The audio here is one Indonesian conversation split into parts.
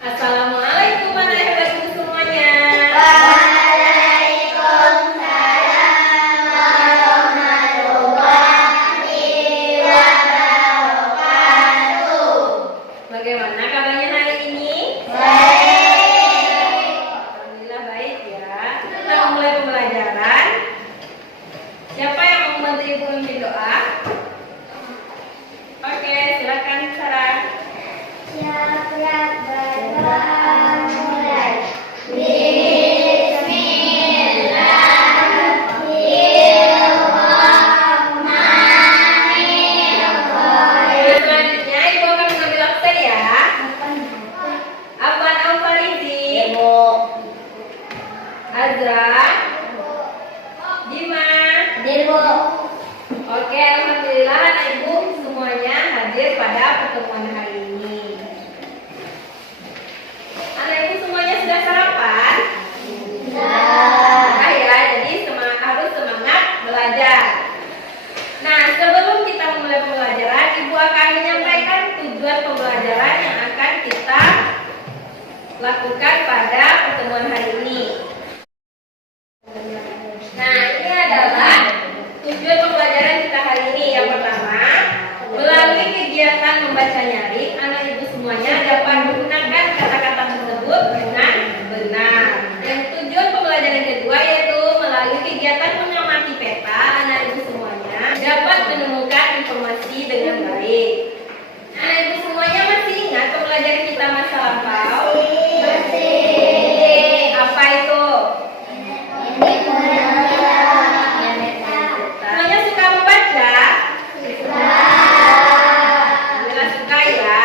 Assalamualaikum anak-anak semuanya. Waalaikumsalam warahmatullahi wabarakatuh. Bagaimana kabarnya hari ini? Baik. Alhamdulillah baik ya. Kita mulai pembelajaran. Siapa yang mau membantu ibu memimpin doa? Oke, silakan Sarah. Siap berdoa mulai. Bismillahirrahmanirrahim. Selanjutnya ibu akan mengambil absen ya. Afwan Al-Farizi, Azra, Dima. Oke, alhamdulillah anak ibu semuanya hadir pada pertemuan hari ini. Anak ibu semuanya sudah sarapan? Nah ya, jadi harus semangat belajar. Nah, sebelum kita mulai pembelajaran, ibu akan menyampaikan tujuan pembelajaran yang akan kita lakukan pada pertemuan hari ini. Nah, ini adalah tujuan pembelajaran kita hari ini. Yang pertama, melalui kegiatan membaca nyaring, anak ibu semuanya dapat menggunakan kata-kata tersebut dengan benar. Dan tujuan pembelajaran kedua yaitu melalui kegiatan mengamati peta, anak ibu semuanya dapat menemukan informasi dengan baik. Anak ibu semuanya masih ingat pembelajaran kita masa lampau? Apa itu? Semuanya suka membaca? Bila suka ya,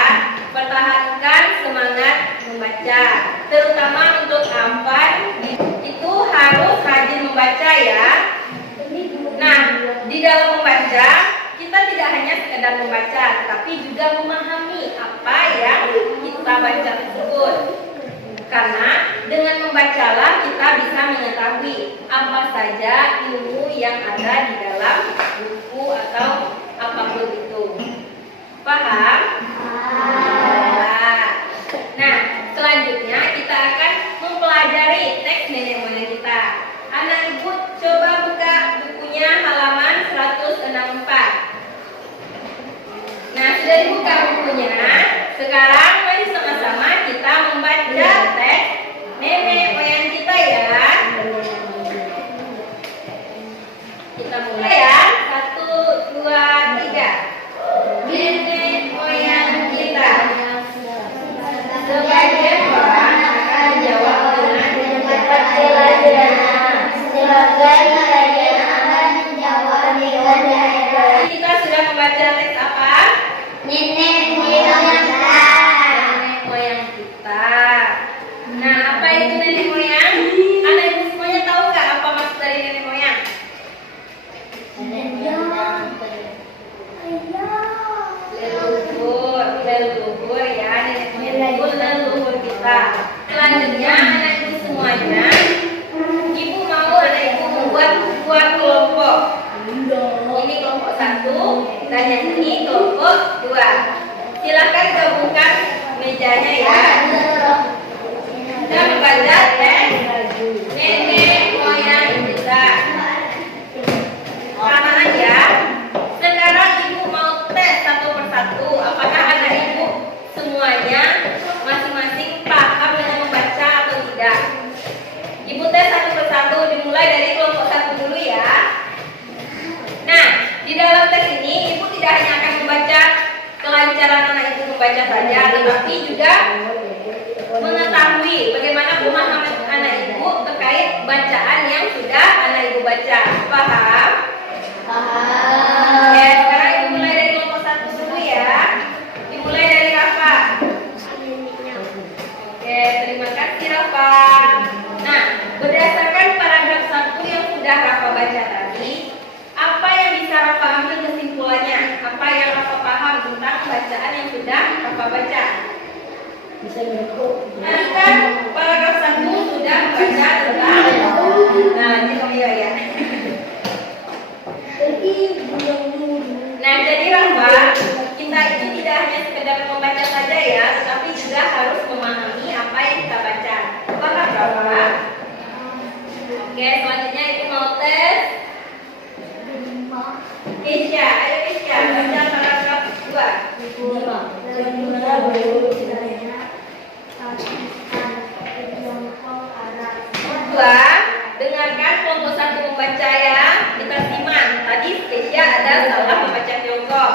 pertahankan semangat membaca. Terutama untuk Ampan, itu harus rajin membaca ya. Nah, di dalam membaca, kita tidak hanya sekedar membaca, tetapi juga memahami apa yang kita baca tersebut. Karena dengan membacalah kita bisa mengetahui apa saja ilmu yang ada di dalam buku atau apapun itu. Paham? Nah, selanjutnya kita akan mempelajari teks nenek moyang kita. Anak ibu coba buka bukunya halaman 164. Nah, sudah dibuka bukunya. Sekarang mari sama-sama kita membaca teks nenek moyang kita ya. Kita mulai ya. 1, 2, 3. Nenek moyang kita. Sebagian orang akan menjawab dengan kita sudah membaca teks apa? Nenek moyang Kita. Nah, apa itu nenek moyang? Anak ibu semuanya tahu nggak apa maksud dari nenek moyang? Leluhur ya, nenek moyang itu leluhur kita. Selanjutnya anak ibu semuanya, ibu mau anak ibu membuat kelompok. Ini kelompok 1 dan yang ini kelompok 2. Silakan gabungkan mejanya ya. Dan membaca teks nenek moyang kita. Sama aja. Sekarang ibu mau tes satu persatu. Apakah anak ibu semuanya masing-masing paham dengan membaca atau tidak? Ibu tes satu persatu. Dimulai dari kelompok 1 dulu ya. Nah, di dalam tes ini ibu tidak hanya akan membaca kelancaran anak ibu membaca saja, tetapi juga mengetahui bagaimana pemahaman anak ibu terkait bacaan yang sudah anak ibu baca. Paham? Oke, sekarang ibu mulai dari kelompok 1 dulu ya. Dimulai dari Rafa. Oke, terima kasih Rafa. Nah, berdasarkan paragraf 1 yang sudah Rafa baca tadi, apa yang bisa Rafa ambil kesimpulannya? Apa yang Rafa paham tentang bacaan yang sudah Rafa baca? Tadi kan paragraf 1 sudah baca tentang. Nah, ini kamu ya. Nah, jadi Rafa, kita itu tidak hanya sekedar membaca saja ya, tetapi juga harus memahami yang kita baca. Apakah berapa? Oke, selanjutnya Ibu mau tes. Keisha, ayo Keisha, baca paragraf 2. Dua, dengarkan kelompok satu membaca ya. Kita simak. Tadi Keisha ada salah membaca tiongkok.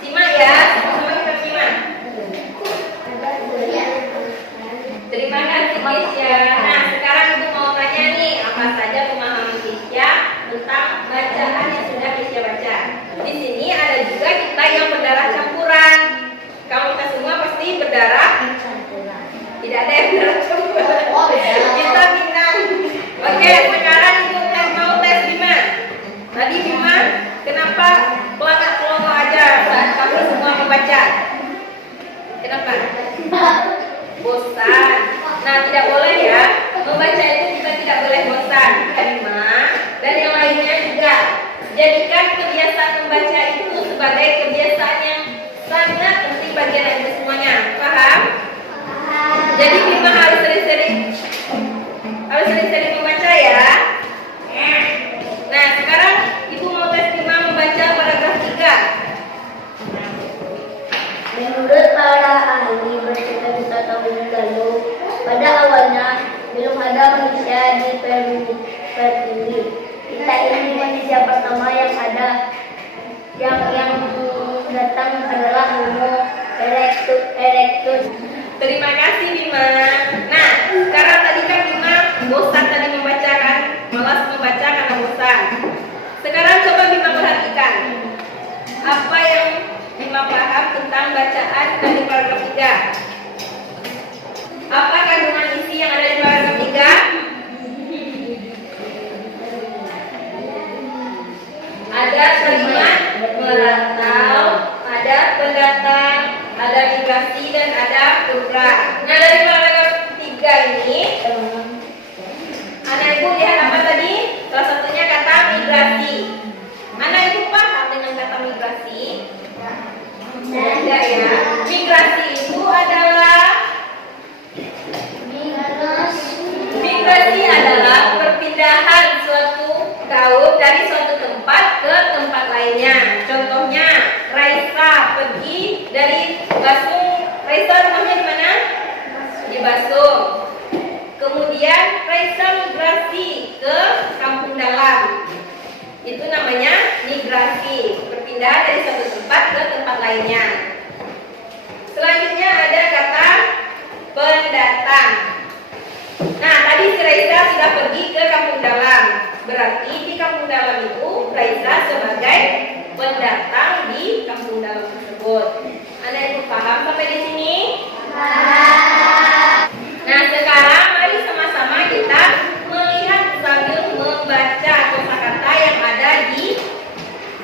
Simak ya, sama-sama kita simak. Terima kasih Keisha. Nah, sekarang Ibu mau tanya nih, apa saja pemahaman Keisha tentang bacaan yang sudah Keisha baca. Di sini ada juga kita yang berdarah campuran. Kamu kita semua pasti berdarah. Tidak ada yang berdarah campuran. Kita minang. Oke, sekarang Ibu mau tes Bima. Tadi Bima, kenapa pelangak-pelongo aja saat kamu semua membaca? Kenapa? Bosan. Nah, tidak boleh ya. Membaca itu kita tidak boleh bosan. Bima dan yang lainnya juga. Jadikan kebiasaan membaca itu sebagai kebiasaan yang sangat penting bagi anak kita semuanya. Paham? Jadi Bima harus sering-sering membaca ya. Nah, sekarang Ibu mau tes Bima membaca paragraf 3. Menurut para ahli bercerita tahun lalu, pada awalnya belum ada manusia di pertiwi. Kita ini manusia pertama yang ada. Yang datang adalah Homo erectus. Terima kasih Bima. Nah, sekarang tadi kan Bima bosan tadi membacakan, malas membaca karena bosan. Sekarang coba Bima perhatikan apa yang Bima paham tentang bacaan dari paragraf 3. Apa kandungan isi yang ada di paragraf 3? Ada kalimat merantau, ada pendatang, ada migrasi dan ada program. Nah, dari paragraf 3 ini anak ibu lihat apa tadi? Salah satunya kata migrasi. Anak ibu paham dengan kata migrasi? Tidak ya. Migrasi itu adalah perpindahan suatu kaum dari suatu tempat ke tempat lainnya. Contohnya, Raisa pergi dari Basung. Raisa rumahnya di mana? Di Basung. Kemudian Raisa migrasi ke Kampung Dalam. Itu namanya migrasi, perpindahan dari suatu tempat ke tempat lainnya. Selanjutnya ada kata pendatang. Nah, tadi si Raisa sudah pergi ke Kampung Dalam. Berarti di Kampung Dalam itu Raisa sebagai pendatang di Kampung Dalam tersebut. Anda ibu paham sampai di sini? Nah, sekarang mari sama-sama kita melihat sambil membaca kosakata yang ada di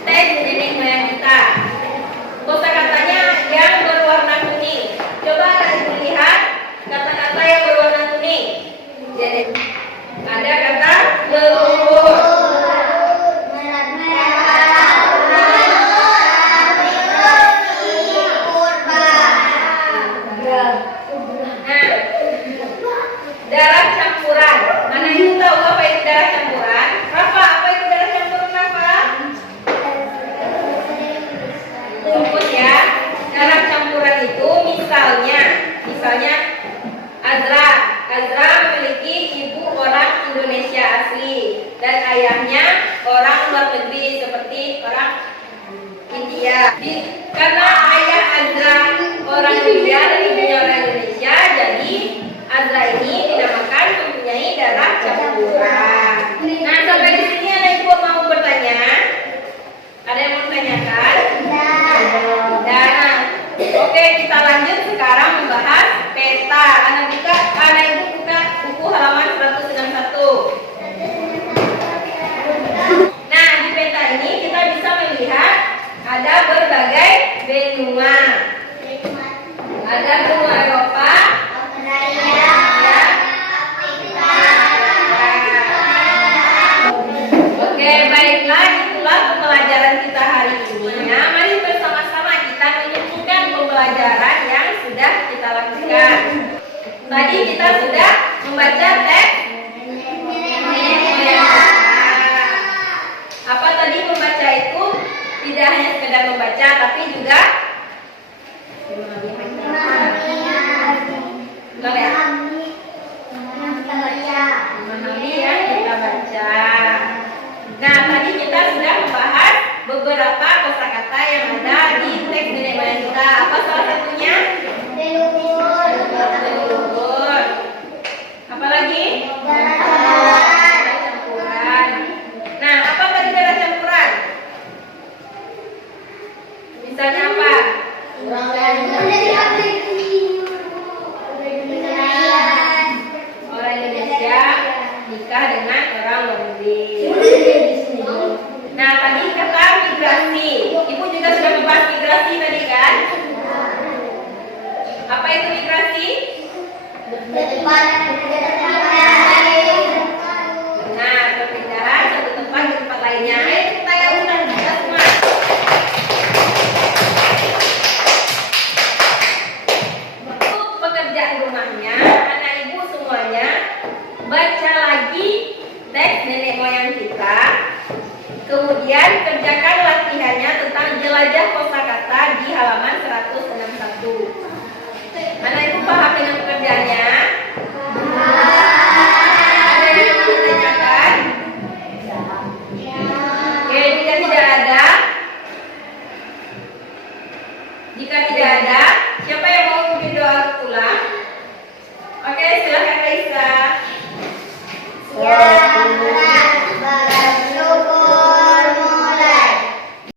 teks nenek moyang kita. Kosakatanya yang berwarna kuning. Coba kalian lihat kata-kata yang berwarna kuning. Jadi ada kata leluhur. Darah campuran. Mana itu tahu apa itu darah campuran? Rafa, apa itu darah campuran Rafa? Rumput ya. Darah campuran itu misalnya Azra memiliki ibu orang Indonesia asli dan ayahnya orang luar negeri seperti orang India. Karena ayah Azra orang India dan ibunya orang Indonesia, jadi Azra ini dinamakan mempunyai darah campuran. Nah, sampai di sini ada ibu mau bertanya? Ada yang mau bertanyakan? Nah, oke, kita lanjut sekarang membahas peta. Anak ibu buka buku halaman 161. Nah, di peta ini kita bisa melihat ada berbagai benua. Ada benua Eropa, oke, baiklah, itulah pembelajaran kita hari ini. Nah, mari bersama-sama kita menyambungkan pembelajaran yang sudah kita lakukan. kita sudah membaca teks nenek moyang. Apa tadi membaca itu tidak hanya sekedar membaca, tapi juga betul ya? Memahami yang kita baca. Nah, tadi kita sudah membahas beberapa kosakata yang ada di teks nenek moyang kita. Apa salah satunya? Leluhur. Apa lagi? Darah campuran. Nah, apa tadi darah campuran? Misalnya apa? Orang Indonesia nikah dengan orang luar negeri. Nah, tadi kata migrasi. Ibu juga sudah membahas migrasi tadi kan? Apa itu migrasi? Nah, perpindahan satu tempat ke tempat lainnya. Ayo kita yang undang kita semua. Untuk pekerjaan rumahnya, anak ibu semuanya baca lagi teks nenek moyang kita. Kemudian kerjakan latihannya tentang jelajah kosakata di halaman 161. Anak ibu paham dengan pekerjaannya? Ada yang ingin ditanyakan? Oke, jika tidak ada,